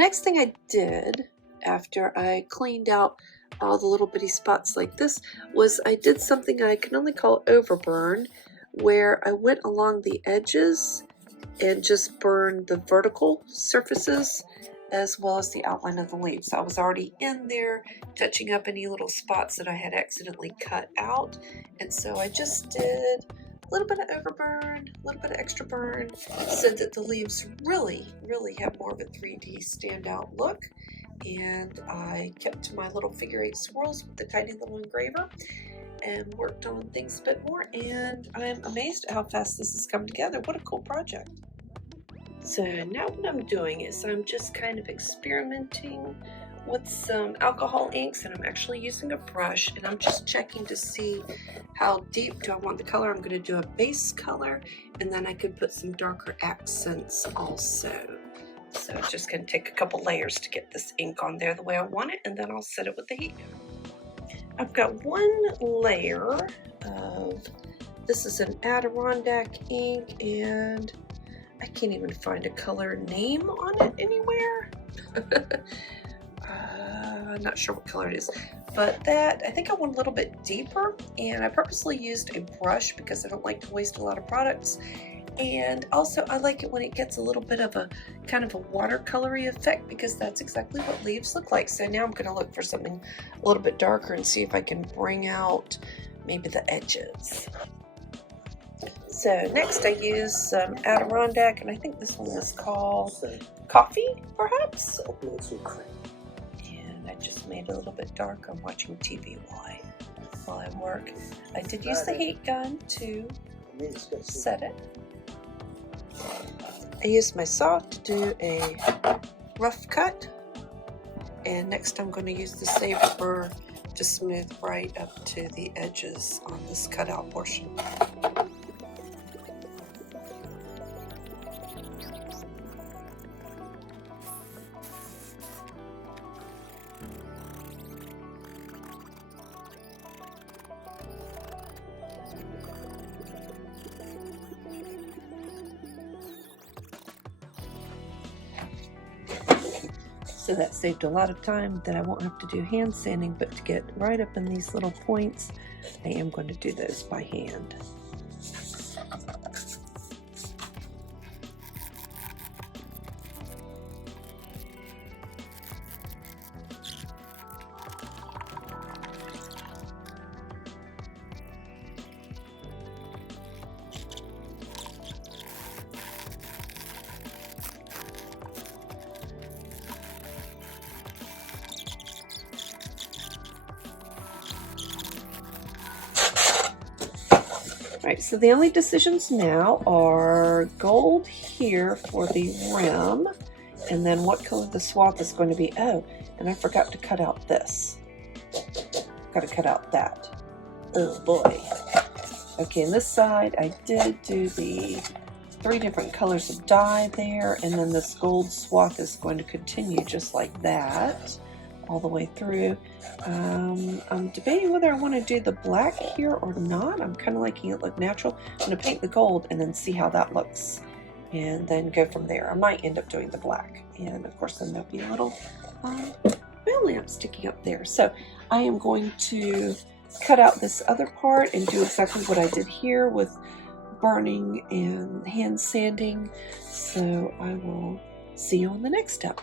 next thing I did after I cleaned out all the little bitty spots like this was I did something I can only call overburn, where I went along the edges and just burned the vertical surfaces as well as the outline of the leaves. So I was already in there touching up any little spots that I had accidentally cut out, and so I just did a little bit of overburn, a little bit of extra burn, so that the leaves really have more of a 3D standout look. And I kept to my little figure 8 swirls with the tiny little engraver and worked on things a bit more, and I'm amazed at how fast this has come together. What a cool project. So now what I'm doing is I'm just kind of experimenting with some alcohol inks, and I'm actually using a brush, and I'm just checking to see how deep do I want the color. I'm going to do a base color, and then I could put some darker accents also. So it's just going to take a couple layers to get this ink on there the way I want it, and then I'll set it with the heat gun. I've got one layer of, this is an Adirondack ink, and I can't even find a color name on it anywhere. I'm not sure what color it is, but that, I think I went a little bit deeper, and I purposely used a brush because I don't like to waste a lot of products. And also I like it when it gets a little bit of a kind of a watercolory effect, because that's exactly what leaves look like. So now I'm going to look for something a little bit darker and see if I can bring out maybe the edges. So next I use some Adirondack, and I think this one is called Coffee, perhaps? And I just made it a little bit dark. I'm watching TV while I work. I did use the heat gun to set it. I used my saw to do a rough cut, and next I'm going to use the saber burr to smooth right up to the edges on this cutout portion. So that saved a lot of time that I won't have to do hand sanding, but to get right up in these little points, I am going to do those by hand. Right, so the only decisions now are gold here for the rim, and then what color the swath is going to be. Oh, and I forgot to cut out this. Got to cut out that. Oh boy. Okay, on this side I did do the 3 different colors of dye there, and then this gold swath is going to continue just like that all the way through. I'm debating whether I want to do the black here or not. I'm kind of liking it look natural. I'm going to paint the gold and then see how that looks, and then go from there. I might end up doing the black, and of course then there'll be a little bell lamp sticking up there. So I am going to cut out this other part and do exactly what I did here with burning and hand sanding. So I will see you on the next step.